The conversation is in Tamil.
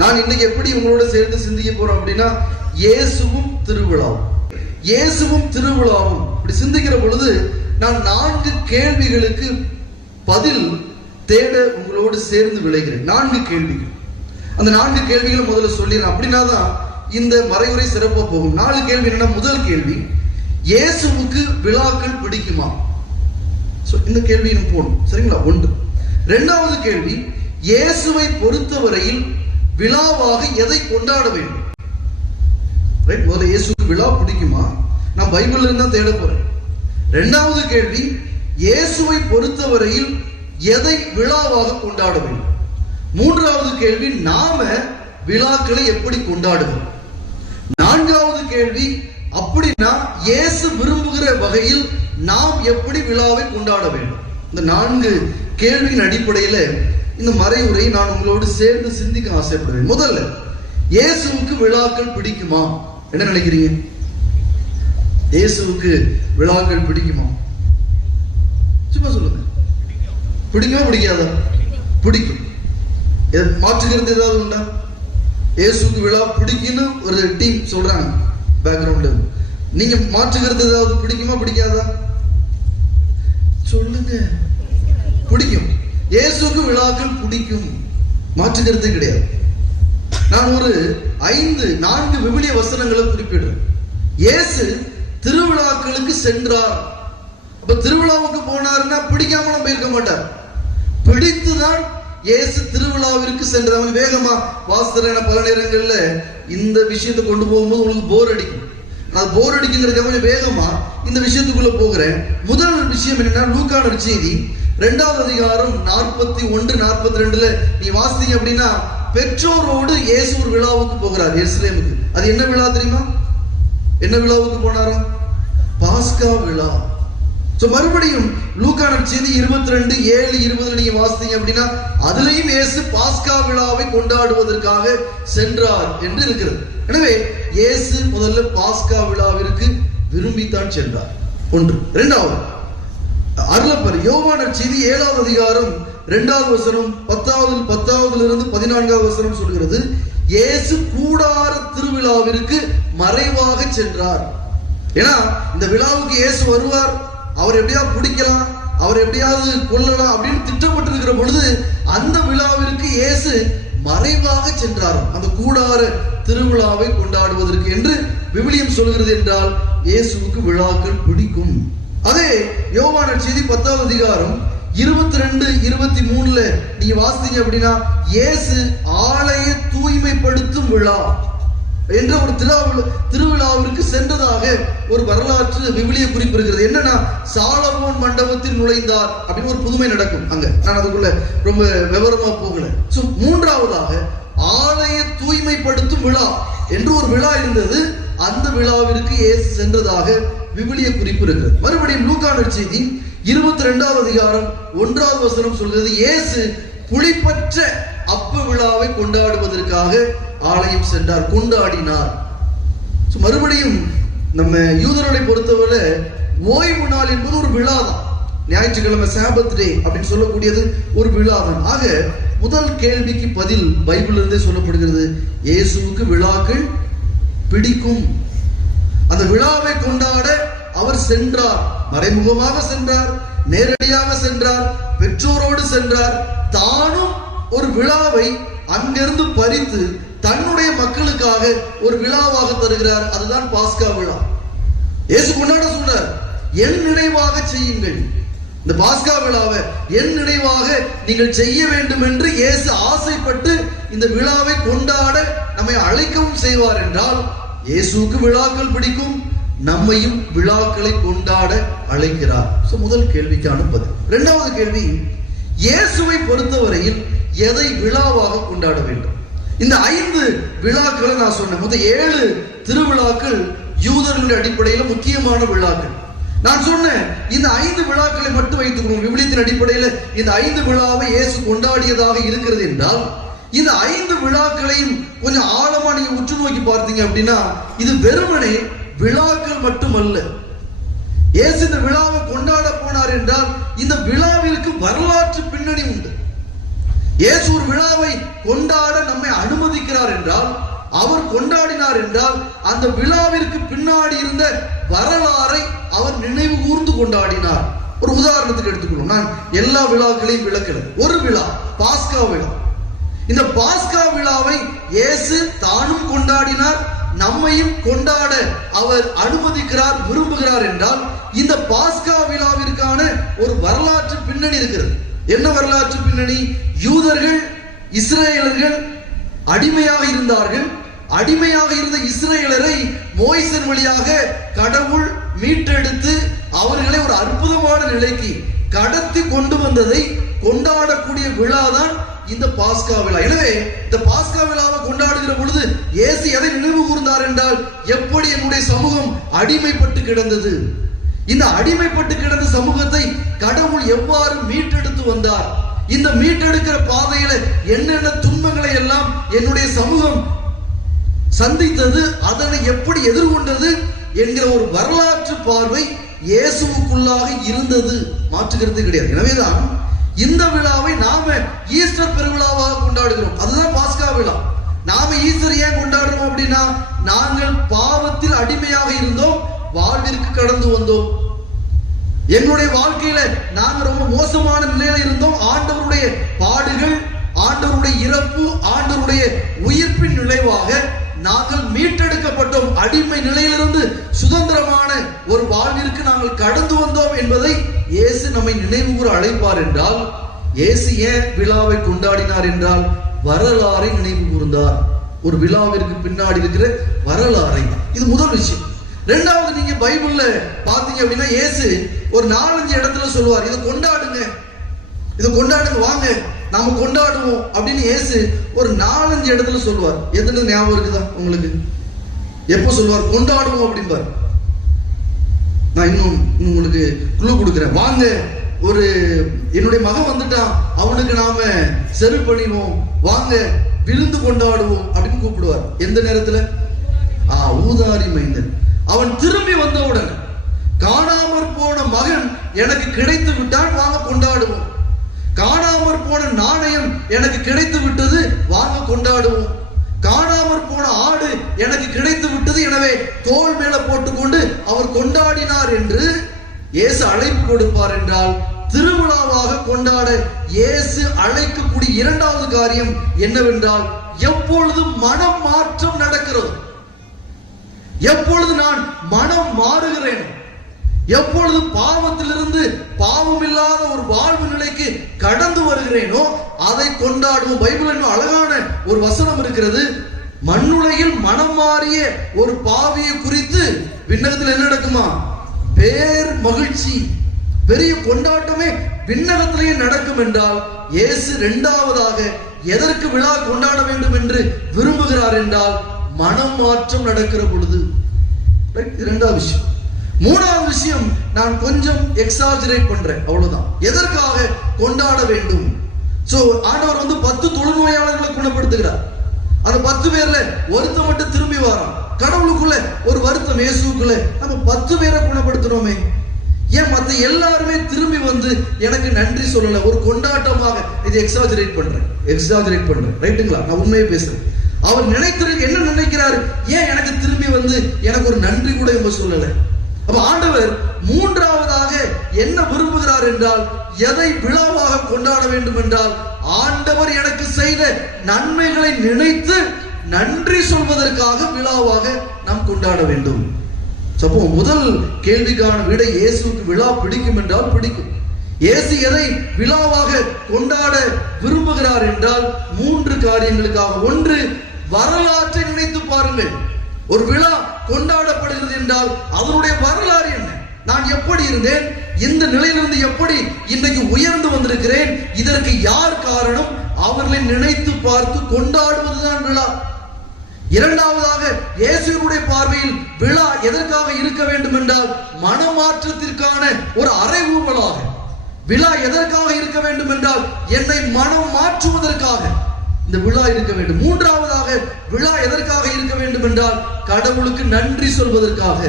நான் இன்னைக்கு எப்படி உங்களோட சேர்ந்து சிந்திக்க போறோம் அப்படின்னா, இயேசுவும் திருவிழாவும். இயேசுவும் திருவிழாவும் இப்படி சிந்திக்கிற பொழுது நான் 4 கேள்விகளுக்கு பதில் தேட உங்களோடு சேர்ந்து விளைகிறேன். 4 கேள்விகள். அந்த 4 கேள்விகளை முதல்ல சொல்லிடுறேன். அப்படின்னா தான் இந்த மறைவுரை சிறப்பா போகும். 4 கேள்வி என்னன்னா, முதல் கேள்வி, இயேசுவுக்கு விழாக்கள் பிடிக்குமா? இந்த கேள்வி போகணும், சரிங்களா? 1. 2வது கேள்வி, இயேசுவை பொறுத்தவரையில் விழாவாக எதை கொண்டாட வேண்டும்? ரைட், முதல்ல இயேசுக்கு விழா பிடிக்குமா? நான் பைபிள்ல இருந்தா தேட போறேன். 2வது கேள்வி, இயேசுவை பொறுத்தவரையில் எதை விழாவாக கொண்டாட வேண்டும்? 3வது கேள்வி, நாம விழாக்களை எப்படி கொண்டாடுவோம்? 4வது கேள்வி, அப்படின்னா இயேசு விரும்புகிற வகையில் நாம் எப்படி விழாவை கொண்டாட வேண்டும்? இந்த 4 கேள்வியின் அடிப்படையில் இந்த மறைவுரையை நான் உங்களோடு சேர்ந்து சிந்திக்க ஆசைப்படுவேன். முதல்ல, இயேசுவுக்கு விழாக்கள் பிடிக்குமா? என்ன நினைக்கிறீங்க? இயேசுவுக்கு விழாக்கள் பிடிக்குமா? சும்மா சொல்லுங்க. பிடிக்குமா பிடிக்காதா? பிடிக்கும். மாற்றுகிறது ஏதாவது உண்டா? இயேசுக்கு விழா பிடிக்குன்னு ஒரு டீம் சொல்றாங்க பேக்ரவுண்ட்ல. நீங்க மாற்றுகிறது ஏதாவது பிடிக்குமா பிடிக்காதா? சொல்லுங்க. பிடிக்கும். இயேசுக்கு விழாக்கள் பிடிக்கும், மாற்றுகிறது கிடையாது. நான் ஒரு 4 விவிலிய வசனங்களை குறிப்பிடுறேன். இயேசு திருவிழாக்களுக்கு சென்றார். அப்ப திருவிழாவுக்கு போனாருன்னா பிடிக்காமலும் போயிருக்க மாட்டார், பிடித்துதான் இயேசு திருவிழாவிற்கு சென்றார். வேகமா வாசிக்கிற பல நேரங்கள்ல இந்த விஷயத்தை கொண்டு போகும்போது உங்களுக்கு போர் அடிக்கும். அது போர் அடிக்குங்கிறதுக்காக கொஞ்சம் வேகமா இந்த விஷயத்துக்குள்ள போகிறேன். முதல் விஷயம் என்னன்னா, லூக்கா நற்செய்தி 2வது அதிகாரம் 41, 42 நீ வாசித்தீங்க அப்படின்னா, பெற்றோரோடு இயேசு ஒரு விழாவுக்கு போகிறார், எருசலேமுக்கு. அது என்ன விழா தெரியுமா? என்ன விழாவுக்கு போனாரோ? பாஸ்கா விழா. மறுபடியும் லூக்கா நற்செய்தி 22:7-20 நீங்க வாசித்தீங்க அப்படின்னா, அதுலயும் இயேசு பாஸ்கா விழாவை கொண்டாடுவதற்காக சென்றார் என்று இருக்கிறது. எனவே இயேசு முதல்ல பாஸ்கா விழாவிற்கு விரும்பித்தான் சென்றார். 1. 2வது, அருளப்பர் யோவான் நற்செய்தி 7வது அதிகாரம் 2வது வசனம் 10வது 14வது வசனம் சொல்கிறது, இயேசு கூடார திருவிழாவிற்கு மறைவாக சென்றார். ஏன்னா இந்த விழாவுக்கு இயேசு வருவார், அவர் எப்படியாவது பிடிக்கலாம், அவர் எப்படியாவது கொல்லலாம் அப்படின்னு திட்டப்பட்டிருக்கிற பொழுது அந்த விழாவிற்கு இயேசு மறைவாக சென்றார், அந்த கூடார திருவிழாவை கொண்டாடுவதற்கு என்று விவிலியம் சொல்கிறது. என்றால் இயேசுவுக்கு விழாக்கள் பிடிக்கும். அதே யோவான் நற்செய்தி 10வது அதிகாரம் 22-23 நீங்க வாசித்தீங்க அப்படின்னா, இயேசு ஆலய தூய்மைப்படுத்தும் விழா என்ற ஒரு திருவிழாவிற்கு சென்றதாக ஒரு வரலாற்று விவிலிய குறிப்பு இருக்கிறது. என்னன்னா, சாலமோன் மண்டபத்தில் நுழைந்தார் அப்படின்னு ஒரு புதுமை நடக்கும் அங்க. நான் அதுக்குள்ள ரொம்ப விவரமா போகல. 3வதாக ஆலய தூய்மைப்படுத்தும் விழா என்று ஒரு விழா இருந்தது. அந்த விழாவிற்கு இயேசு சென்றதாக விவிலிய குறிப்பு இருக்கிறது. மறுபடியும் லூக்கா நற்செய்தி 22வது அதிகாரம் 1வது வசனம் சொல்கிறது, இயேசு புளிப்பற்ற அப்ப விழாவை கொண்டாடுவதற்காக ஆலயம் சென்றார், கொண்டாடினார். மறுபடியும் நம்ம யூதர்களை பொறுத்தவரை ஓய்வு நாள் என்பது ஒரு விழா தான். ஞாயிற்றுக்கிழமை சாபத் டே அப்படின்னு சொல்லக்கூடியது ஒரு விழா தான். ஆக முதல் கேள்விக்கு பதில் பைபிள் இருந்தே சொல்லப்படுகிறது, இயேசுவுக்கு விழாக்கள் பிடிக்கும். அந்த விழாவை கொண்டாட அவர் சென்றார். மறைமுகமாக சென்றார், நேரடியாக சென்றார், பெற்றோரோடு சென்றார். தானும் ஒரு விழாவை அங்கிருந்து பறித்து தன்னுடைய மக்களுக்காக ஒரு விழாவாக தருகிறார். அதுதான் பாஸ்கா விழா. இயேசு கொண்டாட சொன்னார், என் நினைவாக செய்யுங்கள். இந்த பாஸ்கா விழாவை என் நினைவாக நீங்கள் செய்ய வேண்டும் என்று இயேசு ஆசைப்பட்டு இந்த விழாவை கொண்டாட நம்மை அழைக்கவும் செய்வார். என்றால் இயேசுவுக்கு விழாக்கள் பிடிக்கும், நம்மையும் விழாக்களை கொண்டாட அழைக்கிறார். முதல் கேள்விக்கான பதில். 2வது கேள்வி, இயேசுவை பொறுத்தவரையில் எதை விழாவாக கொண்டாட வேண்டும்? இந்த 5 விழாக்களை நான் சொன்னேன். மொத்தம் 7 திருவிழாக்கள் யூதர்களுடைய அடிப்படையில் முக்கியமான விழாக்கள். நான் சொன்னேன், இந்த 5 விழாக்களை மட்டும் வைத்துக்கணும். விவிலியத்தின் அடிப்படையில் இந்த 5 விழாவை இயேசு கொண்டாடியதாக இருக்கிறது என்றால், இந்த 5 விழாக்களையும் கொஞ்சம் ஆழமா நீங்க உற்று நோக்கி பார்த்தீங்க அப்படின்னா, இது வெறுமனே விழாக்கள் மட்டுமல்ல. இயேசு இந்த விழாவை கொண்டாட போனார் என்றால் இந்த விழாவிற்கு வரலாற்று பின்னணி உண்டு. இயேசு ஒரு விழாவை கொண்டாட நம்மை அனுமதிக்கிறார் என்றால், அவர் கொண்டாடினார் என்றால், அந்த விழாவிற்கு பின்னாடி இருந்த வரலாறை அவர் நினைவு கூர்ந்து கொண்டாடினார். ஒரு உதாரணத்துக்கு எடுத்துக்கொள்ளும். நான் எல்லா விழாக்களையும் விளக்கல. ஒரு விழா, பாஸ்கா விழா. இந்த பாஸ்கா விழாவை இயேசு தானும் கொண்டாடினார், நம்மையும் கொண்டாட அவர் அனுமதிக்கிறார், விரும்புகிறார் என்றால், இந்த பாஸ்கா விழாவிற்கான ஒரு வரலாற்று பின்னணி இருக்கிறது. என்ன வரலாற்று பின்னணி? யூதர்கள், இஸ்ரேலர்கள் அடிமையாக இருந்தார்கள். அடிமையாக இருந்த இஸ்ரேலரை மோசேயின் வழியாக கடவுள் மீட்டெடுத்து அவர்களை ஒரு அற்புதமான நிலைக்கு கடத்தி கொண்டு வந்ததை கொண்டாடக்கூடிய விழாதான் இந்த பாஸ்கா விழா. எனவே இந்த பாஸ்கா விழாவை கொண்டாடுகிற பொழுது இயேசு எதை நினைவு கூர்ந்தார் என்றால், எப்படி என்னுடைய சமூகம் அடிமைப்பட்டு கிடந்தது, இந்த அடிமைப்பட்டு கிடந்த சமூகத்தை கடவுள் எவ்வாறு மீட்டெடுத்து வந்தார், இந்த மீட்டெடுக்கிற பாதையில என்னென்ன துன்பங்களை எல்லாம் என்னுடைய சமூகம் சந்தித்தது, அதனை எப்படி எதிர்கொண்டது என்கிற ஒரு வரலாற்று பார்வை இயேசுவுக்குள்ளாக இருந்தது. மாற்றுகிறது கிடையாது. எனவேதான் இந்த விழாவை நாம ஈஸ்டர் பெருவிழாவாக கொண்டாடுகிறோம். அதுதான் பாஸ்கா விழா. நாம ஈஸ்டர் ஏன் கொண்டாடுறோம் அப்படின்னா, நாங்கள் பாவத்தில் அடிமையாக இருந்தோம், வாழ்விற்கு கடந்து வந்தோம். என்னுடைய வாழ்க்கையில நாங்க ரொம்ப மோசமான நிலையில இருந்தோம். ஆண்டவருடைய பாடுகள், ஆண்டவருடைய இறப்பு, ஆண்டவருடைய உயிர்ப்பின் விளைவாக நாங்கள் மீட்டெடுக்கப்பட்டோம். அடிமை நிலையிலிருந்து சுதந்திரமான ஒரு வாழ்விற்கு நாங்கள் கடந்து வந்தோம் என்பதை இயேசு நம்மை நினைவு கூற அழைப்பார் என்றால், இயேசு ஏன் விழாவை கொண்டாடினார் என்றால், வரலாறை நினைவு கூர்ந்தார். ஒரு விழாவிற்கு பின்னாடி இருக்கிற வரலாறை. இது முதல் விஷயம். இரண்டாவது, நீங்க பைபிள்ல பாத்தீங்க அப்படின்னா, இயேசு ஒரு 4-5 இடத்துல சொல்லுவார், இதை கொண்டாடுங்க, இதை கொண்டாடுங்க, வாங்க நாம கொண்டாடுவோம் அப்படின்னு இயேசு ஒரு 4-5 இடத்துல சொல்லுவார். எதுன்னு ஞாபகம் இருக்குதா உங்களுக்கு? எப்ப சொல்லுவார்? கொண்டாடுவோம் அப்படின்பார். நான் இன்னும் உங்களுக்கு குழு கொடுக்கிறேன். வாங்க, ஒரு என்னுடைய மகன் வந்துட்டான், அவனுக்கு நாம செருப்பணிவோம், வாங்க விருந்து கொண்டாடுவோம் அப்படின்னு கூப்பிடுவார். எந்த நேரத்துல? ஊதாரி மைந்தன் அவன் திரும்பி வந்தவுடன், காணாமற் போன மகன் எனக்கு கிடைத்து விட்டான், வாங்க கொண்டாடுவோம். காணாமற் போன நாணயம் எனக்கு கிடைத்து விட்டது, வாங்க கொண்டாடுவோம். காணாமற் போன ஆடு எனக்கு கிடைத்து விட்டது, எனவே தோள் மேல போட்டுக்கொண்டு அவர் கொண்டாடினார் என்று இயேசு அழைப்பு கொடுப்பார் என்றால், திருவிழாவாக கொண்டாட இயேசு அழைக்கக்கூடிய இரண்டாவது காரியம் என்னவென்றால், எப்பொழுது மனம் மாற்றம் நடக்கிறது, எப்பொழுது நான் மனம் மாறுகிறேன், எப்பொழுது பாவத்திலிருந்து பாவம் இல்லாத ஒரு வாழ்வு நிலைக்கு கடந்து வருகிறேனோ அதை கொண்டாடுவோம். பைபிள் அழகான ஒரு வசனம் இருக்கிறது. மண்ணுலகில் மனம் மாறிய ஒரு பாவியை குறித்து விண்ணகத்தில் என்ன நடக்குமா? பேர் மகிழ்ச்சி, பெரிய கொண்டாட்டமே விண்ணகத்திலேயே நடக்கும் என்றால், இயேசு இரண்டாவதாக எதற்கு விழா கொண்டாட வேண்டும் என்று விரும்புகிறார் என்றால், மனம் மாற்றம் நடக்கிற பொழுது. இரண்டாவது விஷயம். மூணாவது விஷயம், நான் கொஞ்சம் எக்ஸாஜரேட் பண்றேன், அவ்வளவுதான். எதற்காக கொண்டாட வேண்டும்? சோ ஆண்டவர் 10 தொழுநோயாளர்களை குணப்படுத்துகிறார். அந்த 10 பேர்ல ஒருத்தன் மட்டும் திரும்பி வரான். கடவுளுக்குள்ள ஒரு வருத்தம், இயேசுக்குள்ள நம்ம 10 பேரை குணப்படுத்துறோமே, ஏன் மத்த எல்லாருமே திரும்பி வந்து எனக்கு நன்றி சொல்லல? ஒரு கொண்டாட்டமாக. இது எக்ஸாஜரேட் பண்றேன், ரைட்டுங்களா? நான் உண்மையை பேசுறேன். அவர் என்ன நினைக்கிறாரு? ஏன் எனக்கு திரும்பி வந்து எனக்கு ஒரு நன்றி கூட இவங்க சொல்லல? அப்ப ஆண்டவர் மூன்றாவதாக என்ன விரும்புகிறார் என்றால், எதை விழாவாக கொண்டாட வேண்டும் என்றால், ஆண்டவர் எனக்கு செய்த நன்மைகளை நினைத்து நன்றி சொல்வதற்காக விழாவாக நாம் கொண்டாட வேண்டும். அப்போ முதல் கேள்விக்கான விடை, இயேசுக்கு விழா பிடிக்கும் என்றால் பிடிக்கும். இயேசு எதை விழாவாக கொண்டாட விரும்புகிறார் என்றால் 3 காரியங்களுக்காக. ஒன்று, வரலாற்றை நினைத்து பாருங்கள். ஒரு விழா கொண்டாடப்படுகிறது என்றால் அதனுடைய வரலாறு என்ன? நான் எப்படி இருந்தேன், இந்த நிலையிலிருந்து எப்படி இன்றைக்கு உயர்ந்து வந்திருக்கிறேன், இதற்கு யார் காரணம்? அவர்களை நினைத்து பார்த்து கொண்டாடுவதுதான் விழா. இரண்டாவதாக, இயேசுவினுடைய பார்வையில் விழா எதற்காக இருக்க வேண்டும் என்றால், மனமாற்றத்திற்கான ஒரு அறைகூவலாக. விழா எதற்காக இருக்க வேண்டும் என்றால், என்னை மனம் மாற்றுவதற்காக இந்த விழா இருக்க வேண்டும். மூன்றாவதாக, விழா எதற்காக இருக்க வேண்டும் என்றால், கடவுளுக்கு நன்றி சொல்வதற்காக.